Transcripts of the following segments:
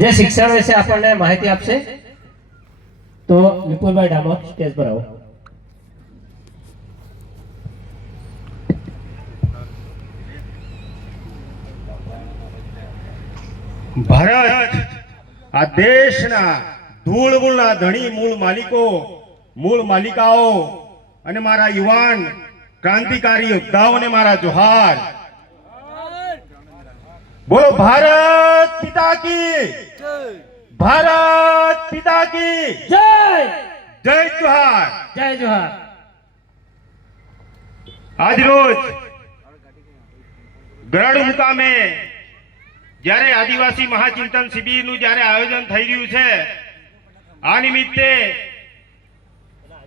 જે શિક્ષણ વિશે આપણને માહિતી આપશે તો વિપુલભાઈ ડામોર સ્ટેજ પર આવો. ભારત આ દેશના ધૂળમૂળના ધણી મૂળ માલિકાઓ અને મારા યુવાન ક્રાંતિકારી યોદ્ધાઓને મારા જોહાર. બોલો ભારત પિતા કી જય, ભારત પિતા કી જય, જય જોહાર, જય જોહાર. આજ રોજ ગરડ મુકામે જ્યારે આદિવાસી મહાચિંતન શિબિરનું જ્યારે આયોજન થઈ રહ્યું છે, આ નિમિત્તે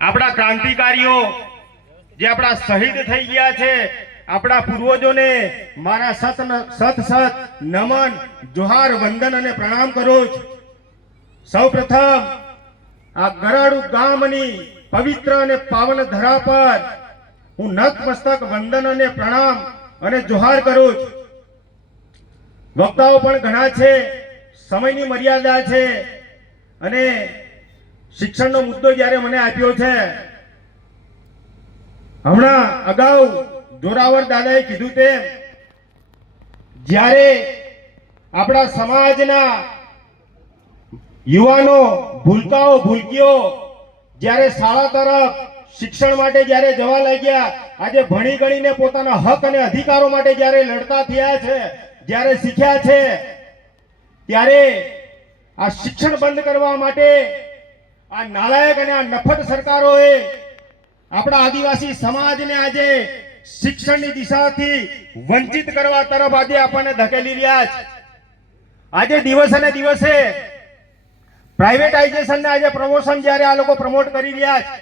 આપણા ક્રાંતિકારીઓ જે આપણા શહીદ થઈ ગયા છે, આપણા પૂર્વજોને મારા સત નમન, જોહાર, વંદન અને પ્રણામ કરું છું. સૌપ્રથમ આ ગરાડુ ગામની પવિત્ર અને પાવન ધરા પર હું નતમસ્તક વંદન અને પ્રણામ અને જોહાર કરું છું. વક્તાઓ પણ ઘણા છે, સમયની મર્યાદા છે અને શિક્ષણનો મુદ્દો જ્યારે મને આપ્યો છે, હમણાં અગાઉ જોરાવર દાદાએ કીધું તેમ જ્યારે આપણા સમાજના યુવાનો ભૂલકીઓ જ્યારે શાળા તરફ શિક્ષણ માટે જ્યારે જવા લાગ્યા, આજે ભણી ગણીને પોતાના હક અને અધિકારો માટે જ્યારે લડતા થયા છે, જ્યારે શીખ્યા છે, ત્યારે આ શિક્ષણ બંધ કરવા માટે આ નાલાયક અને આ નફટ સરકારોએ આપણા આદિવાસી સમાજને આજે શિક્ષણની દિશાથી વંચિત કરવા તરફ આજે આપણને ધકેલી રહ્યા છે. આજે દિવસે ને દિવસે પ્રાઇવેટાઇઝેશન આજે પ્રમોશન જ્યારે આ લોકો પ્રમોટ કરી રહ્યા છે,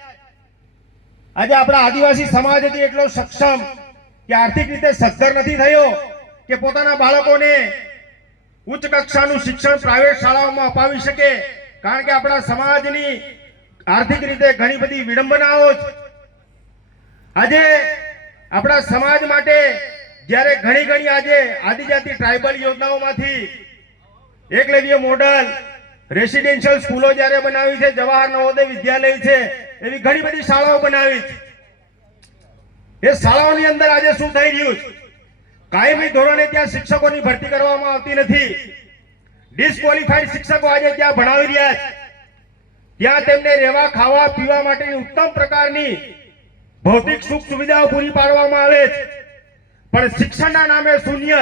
આજે આપણા આદિવાસી સમાજ હજી એટલો સક્ષમ કે આર્થિક રીતે સદ્ધર નથી થયો કે પોતાના બાળકોને ઉચ્ચ કક્ષાનું શિક્ષણ પ્રાઇવેટ શાળાઓમાં અપાવી શકે, કારણ કે આપણા સમાજની આર્થિક રીતે ઘણી બધી વિડંબનાઓ છે. આજે આપણા સમાજ માટે જ્યારે ઘણી આજે આદિજાતિ ટ્રાઇબલ યોજનાઓમાંથી એકલવ્ય મોડલ રેસિડેન્શિયલ સ્કૂલો જ્યારે બનાવી છે, જવાહર નવોદય વિદ્યાલય છે, એવી ઘણી બધી શાળાઓ બનાવી છે. એ શાળાઓની અંદર આજે શું થઈ રહ્યું છે? કાયમી ધોરણે ત્યાં શિક્ષકોની ભરતી કરવામાં આવતી નથી. ડિસ્ક્વોલિફાઈડ શિક્ષકો આજે ત્યાં ભણાવી રહ્યા છે. ત્યાં તેમને રહેવા, ખાવા, પીવા માટેની ઉત્તમ પ્રકારની ભૌતિક સુખ સુવિધાઓ પૂરી પાડવામાં આવે છે, પણ શિક્ષણના નામે શૂન્ય.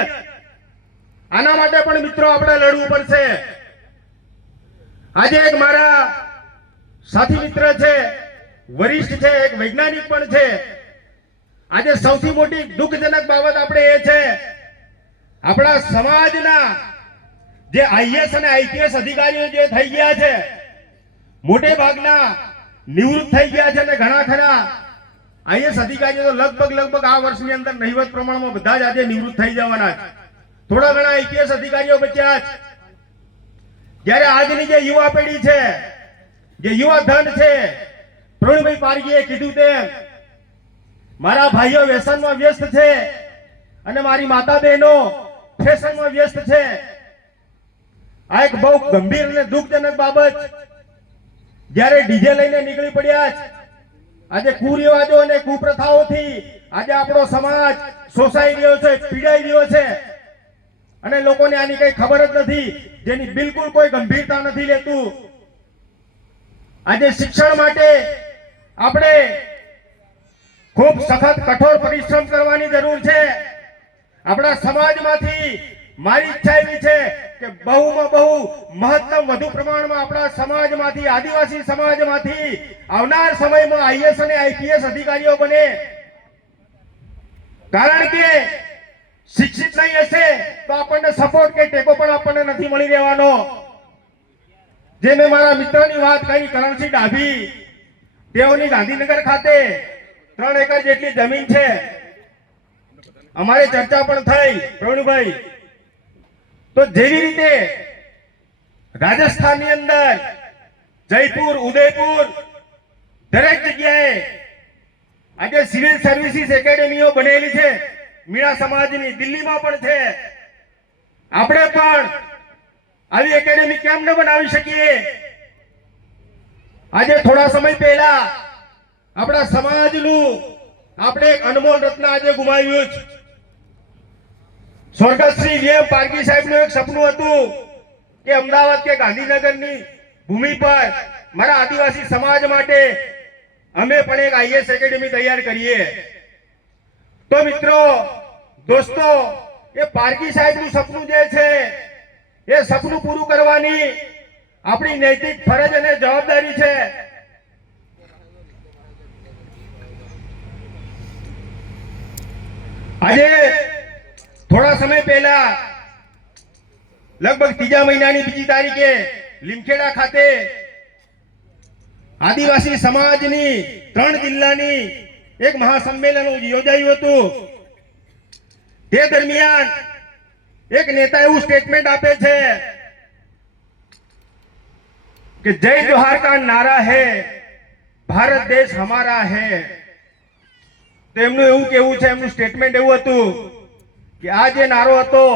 આના માટે પણ મિત્રો આપણે લડવું પડશે. આજે એક મારા સાથી મિત્ર છે, વરિષ્ઠ છે, એક વૈજ્ઞાનિક પણ છે. આજે સૌથી મોટી દુઃખજનક બાબત આપણે એ છે, આપણા સમાજના જે આઈએસ અને આઈપીએસ અધિકારીઓ જે થઈ ગયા છે, મોટે ભાગના નિવૃત્ત થઈ ગયા છે અને ઘણા ખરા આઈએસ અધિકારીઓ તો લગભગ આ વર્ષની અંદર નહિવત પ્રમાણમાં બધા જ આજે નિવૃત્ત થઈ જવાના છે. થોડા ઘણા આઈપીએસ અધિકારીઓ બચ્યા છે. જ્યારે આજની જે યુવા પેઢી છે, જે યુવા ધન છે, પ્રવીણભાઈ પારગીએ કીધું તેમ મારા ભાઈઓ વ્યસનમાં વ્યસ્ત છે અને મારી માતા બહેનો ફેશનમાં વ્યસ્ત છે. આ એક બહુ ગંભીર અને દુઃખજનક બાબત. જ્યારે ડીજે લઈને નીકળી પડ્યા છે, આજે કુરિવાજો અને કુપ્રથાઓથી આજે આપણો સમાજ શોષાઈ રહ્યો છે, પીડાઈ રહ્યો છે અને લોકોને આની કઈ ખબર જ નથી, જેની બિલકુલ કોઈ ગંભીરતા નથી લેતું. આજે શિક્ષણ માટે આપણે ખૂબ સખત કઠોર પરિશ્રમ કરવાની જરૂર છે. આપણા સમાજમાંથી મારી ઈચ્છા એવી છે કે બહુમાં બહુ મહત્તમ વધુ પ્રમાણમાં આપણા સમાજમાંથી, આદિવાસી સમાજમાંથી આવનાર સમયમાં આઈએસ અને આઈપીએસ અધિકારીઓ બને. કારણ કે શિક્ષિત નહીં હશે તો આપણને સપોર્ટ કે ટેકો પણ આપણને નથી મળી રહેવાનો. જે મેં મારા મિત્રની વાત કરી, કરણસિંહ ડાભી, તેઓની ગાંધીનગર ખાતે 3 એકર જેટલી જમીન છે. અમારી ચર્ચા પણ થઈ પ્રવીણભાઈ. તો જેવી રીતે રાજસ્થાનની અંદર જયપુર, ઉદયપુર દરેક જગ્યાએ આજે સિવિલ સર્વિસીસ એકેડેમીઓ બનેલી છે, મીણા સમાજની દિલ્હીમાં પણ છે. આપણે પણ આવી એકેડેમી કેમ ન બનાવી શકીએ? આજે થોડા સમય પહેલા આપણા સમાજનું આપણે એક અનમોલ રત્ન આજે ગુમાવ્યું છે. સ્વર્ગસ્થ શ્રી વીએમ પારકી સાહેબનું એક સપનું હતું કે અમદાવાદ કે ગાંધીનગરની ભૂમિ પર મારા આદિવાસી સમાજ માટે અમે પણ એક આઈએસ એકેડેમી તૈયાર કરીએ. તો મિત્રો, દોસ્તો, એ પારકી સાહેબનું સપનું જે છે એ સપનું પૂરું કરવાની આપણી નૈતિક ફરજ અને જવાબદારી છે. આજે થોડા સમય પહેલા લગભગ 3જા મહિનાની 2જી તારીખે લીમખેડા ખાતે આદિવાસી સમાજની 3 જિલ્લાની એક મહાસંમેલન યોજાયું હતું. તે દરમિયાન એક નેતા એવું સ્ટેટમેન્ટ આપે છે કે જય જોહાર કા નારા હૈ, ભારત દેશ હમારા હૈ. તો એમનું એવું કેવું છે, એમનું સ્ટેટમેન્ટ એવું હતું કે આ જે નારો હતો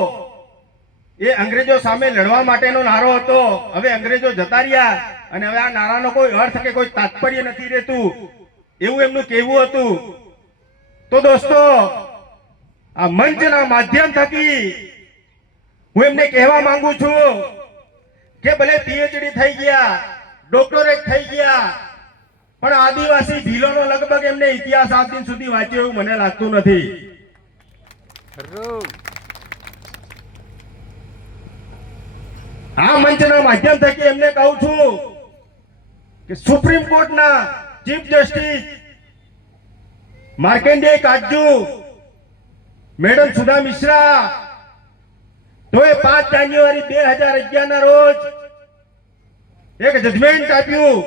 એ અંગ્રેજો સામે લડવા માટેનો નારો હતો. હવે અંગ્રેજો જતા રહ્યા અને હવે આ નારાનો કોઈ અર્થ કે કોઈ તાત્પર્ય નથી રહેતું, એવું એમનું કહેવું હતું. તો દોસ્તો, આ મંચના માધ્યમ થકી હું એમને કહેવા માંગુ છું કે ભલે પીએચડી થઈ ગયા, ડોક્ટરેટ થઈ ગયા, પણ આદિવાસી ભીલોનો લગભગ એમને ઇતિહાસ આજ દિન સુધી વાંચ્યો એવું મને લાગતું નથી. આ મંચના માધ્યમ થકી એમને કહું છું કે સુપ્રીમ કોર્ટના ચીફ જસ્ટિસ માર્કંડેય કાટજુ, મેડમ સુધા મિશ્રા, તો એ 5 જાન્યુઆરી 2011 ના રોજ એક જજમેન્ટ આપ્યું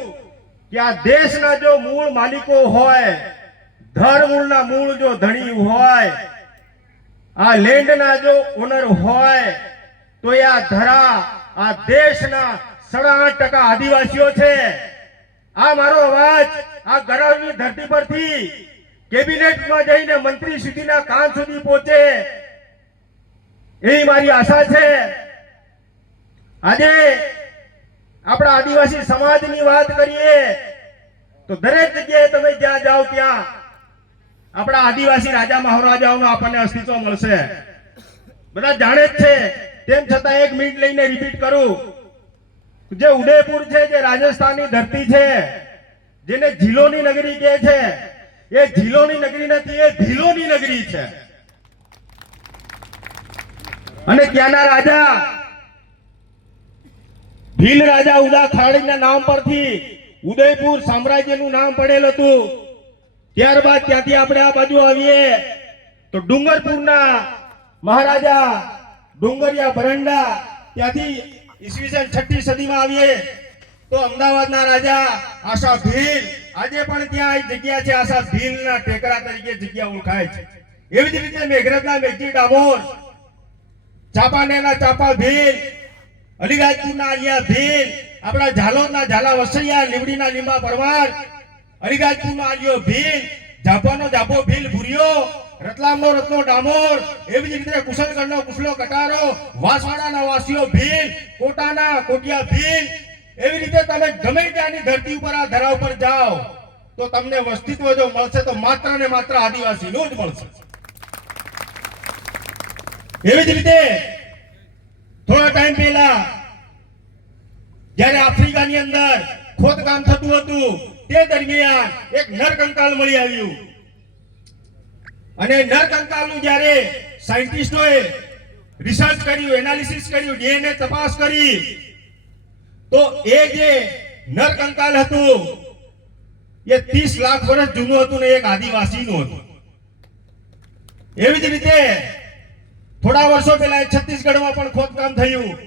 કે આ દેશના જો મૂળ માલિકો હોય, ધરમૂળના મૂળ જો ધણી હોય, આ લેન્ડના જો ઓનર હોય, તો એ આ ધરા આ દેશના 8.5% આદિવાસીઓ છે. આ મારો અવાજ આ ગરવની ધરતી પરથી કેબિનેટમાં જઈને મંત્રી સુધીના કાન સુધી પહોંચે એવી મારી આશા છે. આજે આપણા આદિવાસી સમાજની વાત કરીએ તો દરેક જગ્યાએ તમે જ્યાં જાઓ ત્યાં આપણા આદિવાસી રાજા મહારાજાઓનું આપણને અસ્તિત્વ મળશે. બધા જાણે જ છે. તેમ છતાં 1 મિનિટ લઈને રિપીટ કરું. જે ઉદયપુર છે, જે રાજસ્થાનની ધરતી છે, જેને ઝીલોની નગરી કહે છે, એ ઝીલોની નગરી નથી, એ ભીલોની નગરી છે. અને ત્યાંના રાજા ભીલ રાજા ઉદા ખાડીના નામ પરથી ઉદયપુર સામ્રાજ્યનું નામ પડેલ હતું. ત્યારબાદ ત્યાંથી આપણે આ બાજુ આવીએ તો ડુંગરપુરના મહારાજા ડુંગરિયા ભરંડા, ત્યાંથી ઈસવીસન 6મી સદીમાં આવીએ તો અમદાવાદના રાજા આશા ભીલ, આજે પણ ત્યાં જગ્યા છે આશા ભીલના ટેકરા તરીકે જગ્યા ઓળખાય છે. એવી જ રીતે મેઘરજના મેઘજી ડામોર, ચાંપાનેરના ચાંપા ભીલ, અલીરાજપુરના આલિયા ભીલ, આપણા ઝાલોદના ઝાલા વસૈયા, લીવડીના લીંબા પરમાર, અલીરાજપુરનો આલિયો ભીલ, ઝાપાનો ઝાપો ભીલ ભૂરિયો, રતલામનો રત્નો ડામોર, એવી જ રીતે કુશલગઢનો કુશલો કટારો, વાસવાડાના વાસીઓ ભીલ, કોટાના કોટિયા ભીલ. એવી રીતે તમે ગમે ત્યાંની ધરતી ઉપર આ ધરા ઉપર જાઓ તો તમને અસ્તિત્વ જો મળશે તો માત્ર ને માત્ર આદિવાસીનું જ મળશે. એવી જ રીતે થોડા ટાઈમ પહેલા જ્યારે આફ્રિકાની અંદર ખોદકામ થતું હતું તે દરમિયાન એક નરકંકાલ મળી આવ્યું અને નરકંકાલનું જ્યારે સાયન્ટિસ્ટોએ રિસર્ચ કર્યું, એનાલિસિસ કર્યું, ડીએનએ તપાસ કરી તો એ જે નરકંકાલ હતું એ 30 લાખ વર્ષ જૂનું હતું ને એક આદિવાસીનું હતું. એવી જ રીતે થોડા વર્ષો પહેલા છત્તીસગઢમાં પણ ખોદકામ થયું.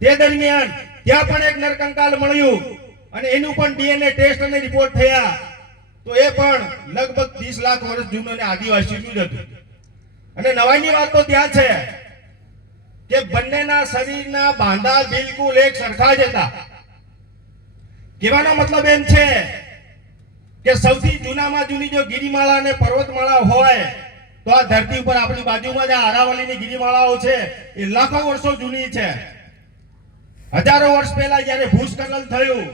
તે દરમિયાન ત્યાં પણ એક નરકંકાલ મળ્યું અને એનું પણ ડીએનએ ટેસ્ટ અને રિપોર્ટ થયા તો એ પણ લગભગ 30 લાખ વર્ષ જૂનું અને આદિવાસીનું જ હતું. અને નવાઈની વાત તો ત્યાં છે કે બંનેના શરીરના બાંધા બિલકુલ એક સરખા જ હતા. કહેવાનો મતલબ એમ છે કે સૌથી જૂનામાં જૂની જો ગિરિમાળા અને પર્વતમાળા હોય તો આ ધરતી ઉપર આપણી બાજુમાં જે અરાવલીની ગિરિમાળાઓ છે એ લાખો વર્ષો જૂની છે. હજારો વર્ષ પહેલા જ્યારે ભૂસ્ખલન થયું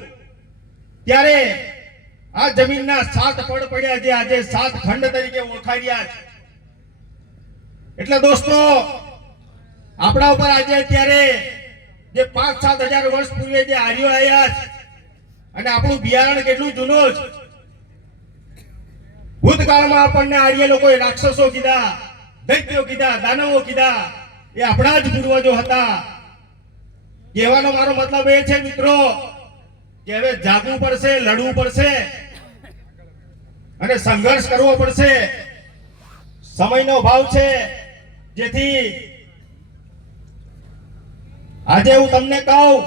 ત્યારે આ જમીનના 7 પડ પડ્યા જે આજે 7 ખંડ તરીકે ઓળખાઈ રહ્યા છે. એટલે દોસ્તો આપણા ઉપર આજે અત્યારે જે 5-7 હજાર વર્ષ પૂર્વે જે આર્યો આવ્યા છે અને આપણું બિયારણ કેટલું જૂનું છે. ભૂતકાળમાં આપણને આર્ય લોકોએ રાક્ષસો કીધા, દૈત્યો કીધા, દાનવો કીધા. એ આપણા જ પૂર્વજો હતા. કહેવાનો મારો મતલબ એ છે મિત્રો કે હવે જાગવું પડશે, લડવું પડશે અને સંઘર્ષ કરવો પડશે. સમયનો ભાવ છે. જેથી આજે હું તમને કહું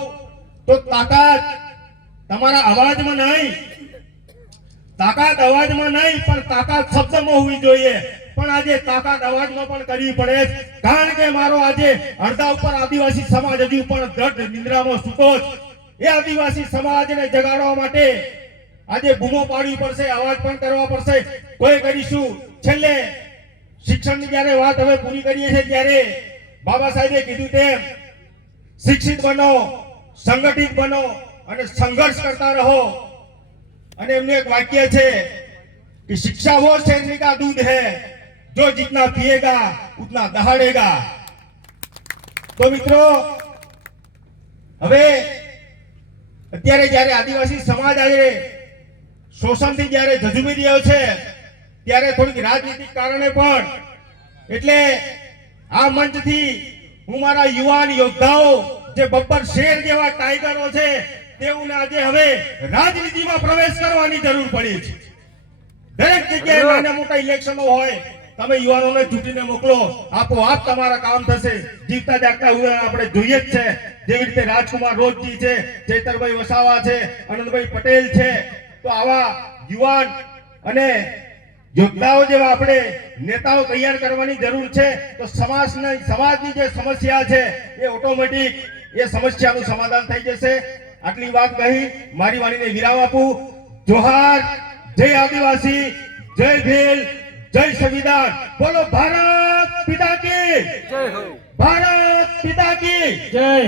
તો તાકાત તમારા અવાજમાં નહીં, તાકાત અવાજમાં નહીં પણ તાકાત શબ્દમાં હોવી જોઈએ. પણ આજે તાકાત અવાજમાં પણ કરવી પડે છે. કારણ કે મારો આજે અડધા ઉપર આદિવાસી સમાજ હજુ પણ દ્રઢ નિંદ્રામાં સૂતો છે. એ આદિવાસી સમાજને જગાડવા માટે આજે બૂમો પાડવી પડશે, અવાજ પણ કરવા પડશે. કોઈ કરીશું. છેલ્લે શિક્ષણની જ્યારે વાત હવે પૂરી કરીએ છીએ ત્યારે બાબા સાહેબે કીધું તેમ શિક્ષિત બનો, સંગઠિત બનો અને સંઘર્ષ કરતા રહો. અને એમનું એક વાક્ય છે कि शिक्षा वो शेरनी का दूध है जो जितना पिएगा उतना दहाड़ेगा. તો મિત્રો હવે અત્યારે જ્યારે આદિવાસી સમાજ આજે શોષણથી જ્યારે ઝઝુમી રહ્યો છે ત્યારે થોડીક રાજનીતિક કારણે પણ એટલે આ મંચથી હું મારા યુવાન યોદ્ધાઓ જે બબ્બર શેર જેવા ટાઈગરો છે તેઓને આજે હવે રાજનીતિમાં પ્રવેશ કરવાની જરૂર પડી છે. દરેક જગ્યાએ નાના મોટા ઇલેક્શનો હોય, તમે યુવાનોને ચૂંટીને મોકલો, આપોઆપ તમારા કામ થશે. જીવતા જાગતા ઉદાહરણ આપણે જોઈએ જ છે. જેવી રીતે રાજકુમાર રોજજી છે, ચૈતરભાઈ વસાવા છે, આનંદભાઈ પટેલ છે. તો આવા યુવાન અને યોદ્ધાઓ જેવા આપણે નેતાઓ તૈયાર કરવાની જરૂર છે. તો સમાજની જે સમસ્યા છે એ ઓટોમેટિક એ સમસ્યાનું સમાધાન થઈ જશે. આટલી વાત કહી મારી વાણીને વિરામ આપું. જોહાર. જય આદિવાસી, જય ભીલ, જય સંવિધાન. બોલો ભારત पिता की जय हो, भारत पिता की जय.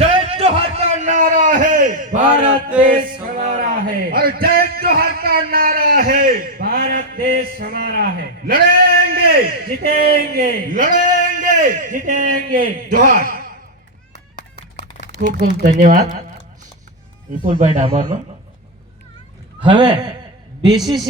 जय जोहार का नारा है, भारत देश हमारा है, और जय जोहार का नारा है, भारत देश हमारा है. लड़ेंगे जीतेंगे, लड़ेंगे जीतेंगे. जोहार. ખૂબ ખૂબ ધન્યવાદ વિપુલભાઈ ડામરનો. હવે બીસીસી